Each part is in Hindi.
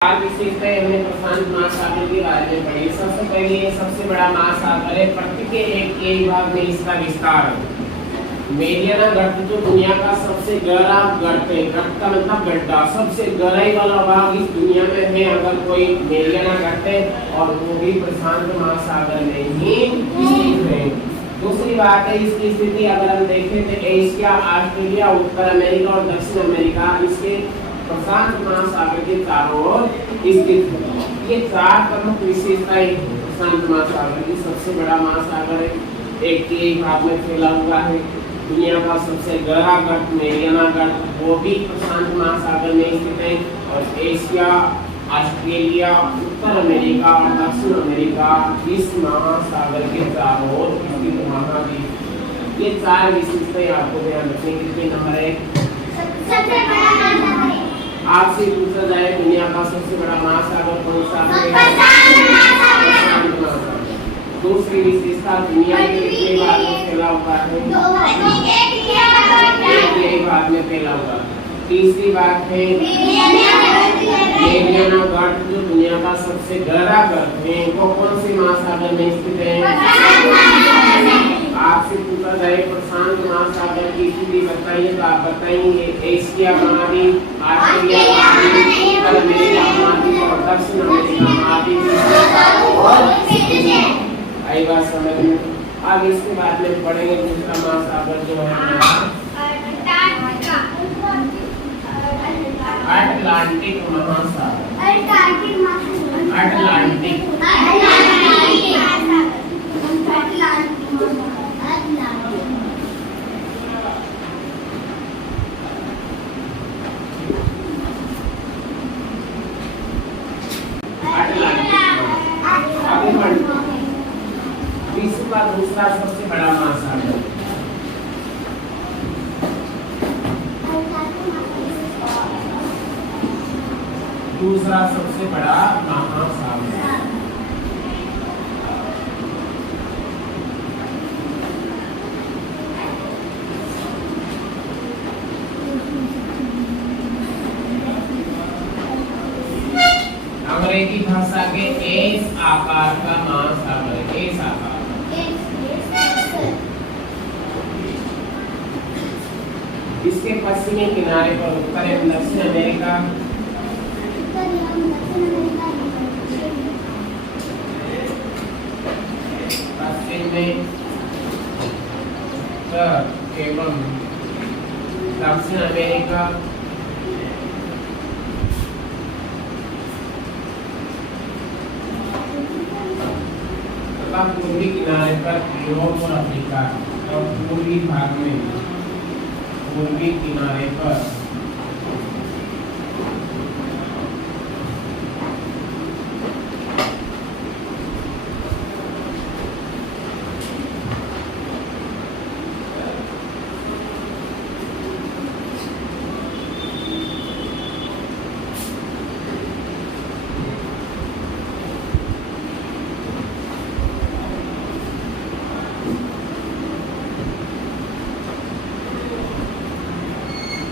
आज विशेषताएं हमने प्रशांत महासागर के बारे में पढ़ी। सबसे पहले ये सबसे बड़ा महासागर है। पृथ्वी के एक भाग में इसका विस्तार है। मेरियाना गर्त जो दुनिया का सबसे गहरा गर्त है, गर्त का मतलब गड्ढा, सबसे गहराई वाला भाग इस दुनिया में है अगर कोई मेरियाना गर्त है, और वो भी प्रशांत महासागर में ही स्थित है। दूसरी बात है इसकी स्थिति अगर हम देखें तो एशिया, ऑस्ट्रेलिया, उत्तर अमेरिका और दक्षिण अमेरिका इसके प्रशांत महासागर के चारों ओर स्थित है। ये चार प्रमुख विशेषताएं प्रशांत महासागर की। सबसे बड़ा महासागर है, एक भाग में फैला हुआ है। दुनिया का सबसे गहरा गर्त मेरियाना गर्त वो भी प्रशांत महासागर में स्थित है। और एशिया, ऑस्ट्रेलिया, उत्तर अमेरिका और दक्षिण अमेरिका इस महासागर के चारों ओर स्थित महाद्वीप। ये चार विशेषताएं आपको ध्यान रखने के नंबर है। आपसे पूछा जाए दुनिया का सबसे बड़ा महासागर कौन सा है? दूसरी विशेषता दुनिया के कितने भाग में फैला हुआ है? एक भाग में फैला हुआ है। तीसरी बात है मेरियाना गर्त जो दुनिया का सबसे गहरा गर्त है वो कौन से महासागर में स्थित है? आपसे पूछा जाए प्रशांत महासागर की स्थिति बताइए तो आप बताएंगे एशिया महाद्वीप, ऑस्ट्रेलिया महाद्वीप, उत्तर अमेरिका महाद्वीप और दक्षिण अमेरिका महाद्वीप। आई बात समझ में? अब इसके बाद में पढ़ेंगे दूसरा महासागर जो है अटलांटिक महासागर। अटलांटिक विश्व का दूसरा सबसे बड़ा महासागर। दूसरा सबसे बड़ा महासागर अंग्रेजी भाषा के एस आकार का महासागर। एस आकार इसके पश्चिमी किनारे पर उत्तर एवं दक्षिण अमेरिका, पश्चिम में उत्तर एवं दक्षिण अमेरिका, तथा पूर्वी किनारे पर यूरोप और अफ्रीका, और पूर्वी भाग में पूर्वी किनारे पर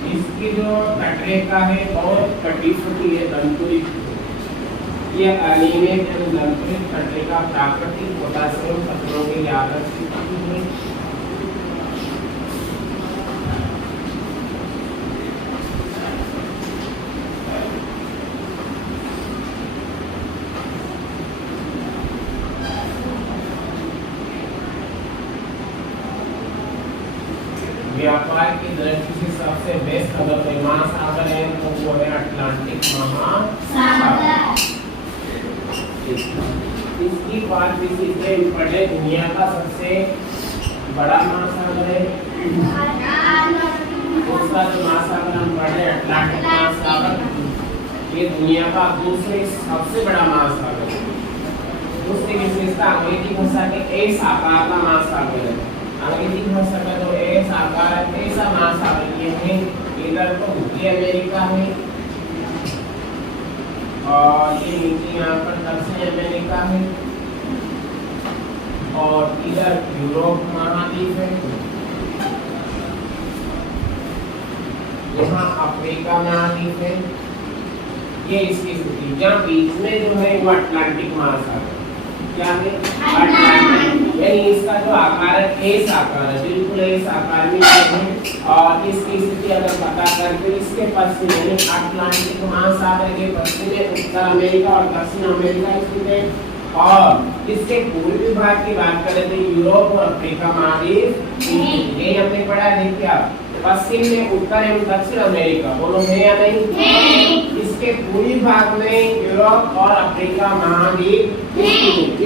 इसकी जो तटरेखा है बहुत कटी-फटी है, दंतुरित। ये अनियमित दंतुरित तटरेखा प्राकृतिक पोटासियम तत्वों की आदत से बनी है। व्यापार की दृष्टि से सबसे बेस्ट अगर कोई महासागर है तो वो है अटलांटिक महासागर। इसकी बात विशेषताएं पढ़े। दुनिया का सबसे बड़ा महासागर है। दूसरा जो महासागर हम पढ़े अटलांटिक महासागर, ये दुनिया का दूसरे सबसे बड़ा महासागर है। दूसरी विशेषता अंग्रेजी भाषा के एस आकार का महासागर है। अंग्रेजी भाषा का जो एस आकार है ऐसा महासागर ये है। इधर तो उत्तरी अमेरिका है और ये नीचे यहाँ पर दक्षिण अमेरिका है, और इधर यूरोप महाद्वीप है, यहाँ अफ्रीका महाद्वीप है, ये इसकी स्थिति, जहाँ बीच में जो है वो अटलांटिक महासागर, क्या है अटलांटिक, यानी इसका जो आकार है एस आकार है, बिल्कुल एस आकार में है। और इसकी स्थिति अगर पता करते इसके पश्चिम यानी अटलांटिक महासागर के पश्चिम में उत्तर अमेरिका और दक्षिण अमेरिका स्थित है। और इसके पूर्वी भाग की बात करें तो यूरोप और अफ्रीका महाद्वीप, ये हमने पढ़ा है। देखिए आप पश्चिम में उत्तर एवं दक्षिण अमेरिका दोनों है या नहीं? इसके पूर्वी भाग में यूरोप और अफ्रीका महाद्वीप,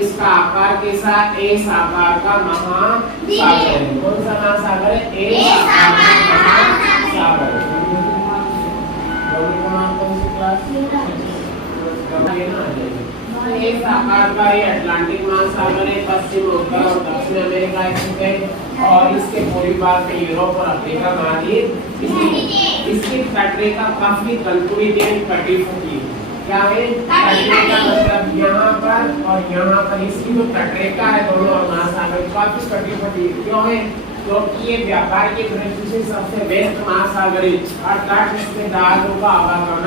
इसका आकार कैसा? एस आकार का महासागर है। कौन सा महासागर है? एस आकार का महासागर। एक आकार का ये अटलांटिक महासागर है, पश्चिम उत्तर और दक्षिण अमेरिका स्थित है। और इसके पूर्वी भाग में यूरोप और अफ्रीका महाद्वीप। इसकी तटरेखा काफी तंतुरित कटिबंधी, क्या है तटरेखा मतलब यहाँ पर और यहाँ पर इसकी जो तटरेखा है दोनों महासागर काफी कटिबंधी। क्यों है? क्योंकि ये व्यापार की दृष्टि से सबसे बेस्ट महासागर है, अर्थात इसमें जहाजों का आवागमन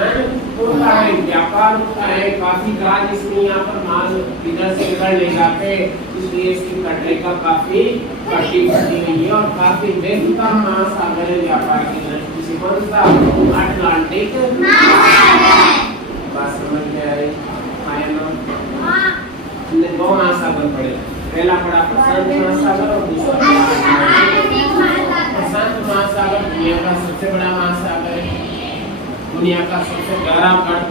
होता है, व्यापार होता है, काफी जहाज इसमें यहाँ पर माल इधर से उधर ले जाते हैं, इसलिए इसकी तटरेखा काफी कटिबंधी हुई है और काफी बेस्ट महासागर है व्यापार की दृष्टि से। कौन सा? अटलांटिक महासागर। बात समझ में आई? आया ना? हमने दो महासागर पढ़े, पहला पढ़ा प्रशांत महासागर और दूसरा प्रशांत महासागर दुनिया का सबसे बड़ा महासागर है, दुनिया का सबसे गहरा गढ़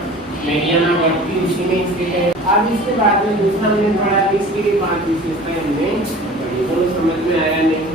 मेरियाना गढ़ की उसी में स्थित है। अब इसके बाद में दूसरा हमने पढ़ा, इसकी भी 5 विशेषताएं हमने पढ़ी। तो समझ में आया नहीं?